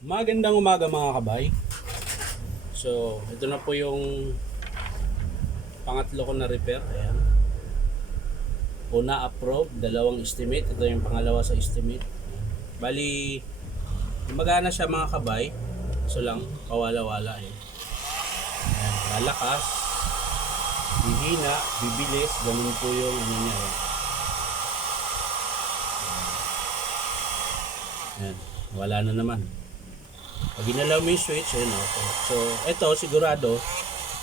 Magandang umaga mga kabay. So, ito na po yung pangatlo ko na repair. Ayan. Una approve, dalawang estimate. Ito yung pangalawa sa estimate. Ayan. Bali, magana siya mga kabay. So lang, pawala-wala. Ayan. Ayan. Lalakas, bihina, bibilis. Ganun po yung ano niya. Ayan. Ayan. Wala na naman. Pag ginalaw mo yung switch, ayun, okay. So, ito sigurado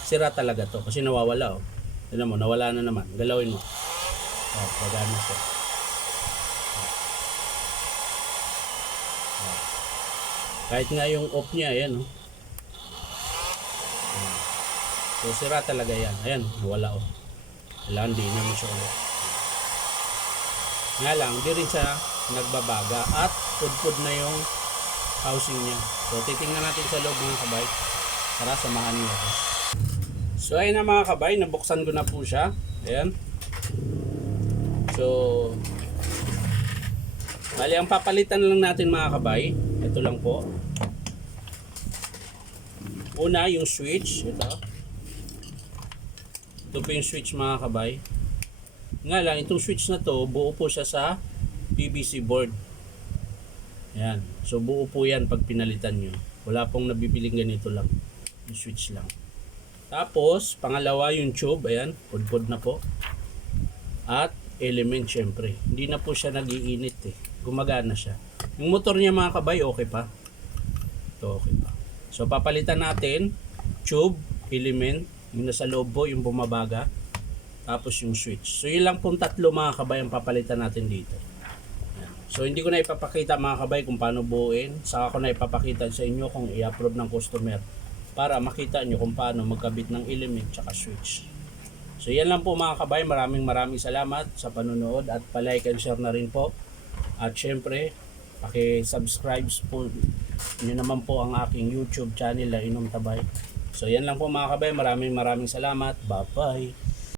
sira talaga to kasi nawawala, oh. Tignan mo, nawala na naman. Galawin mo. Oh, gagana siya. Oh. Kahit nga yung off niya, ayan, oh. So, sira talaga yan. Ayan, nawala, oh. Kailangan di naman siya ulit. Nga lang, di rin siya nagbabaga at pudpud na yung housing niya. So, titingnan natin sa loob mga kabay para samahan niyo ako. So, ayun na mga kabay, nabuksan ko na po siya. Ayan. So, bali, ang papalitan lang natin mga kabay, ito lang po. Una, yung switch. Ito. Ito po yung switch mga kabay. Nga lang, itong switch na to, buo po siya sa PVC board. Ayan. So, buo po yan pag pinalitan nyo. Wala pong nabibiling ganito lang. Yung switch lang. Tapos, pangalawa yung tube. Ayan. Pudpud na po. At element syempre. Hindi na po siya nag-iinit eh. Gumagana siya. Yung motor niya mga kabay, okay pa. Ito okay pa. So, papalitan natin tube, element. Yung nasa loob po, yung bumabaga. Tapos yung switch. So, yun lang pong tatlo mga kabay ang papalitan natin dito. So hindi ko na ipapakita mga kabay kung paano buuin. Saka ko na ipapakita sa inyo kung i-approve ng customer para makita nyo kung paano magkabit ng element tsaka switch. So yan lang po mga kabay. Maraming salamat sa panonood at palike and share na rin po. At syempre paki-subscribe po nyo naman po ang aking YouTube channel na Inom Tabay. So yan lang po mga kabay. Maraming salamat. Bye bye.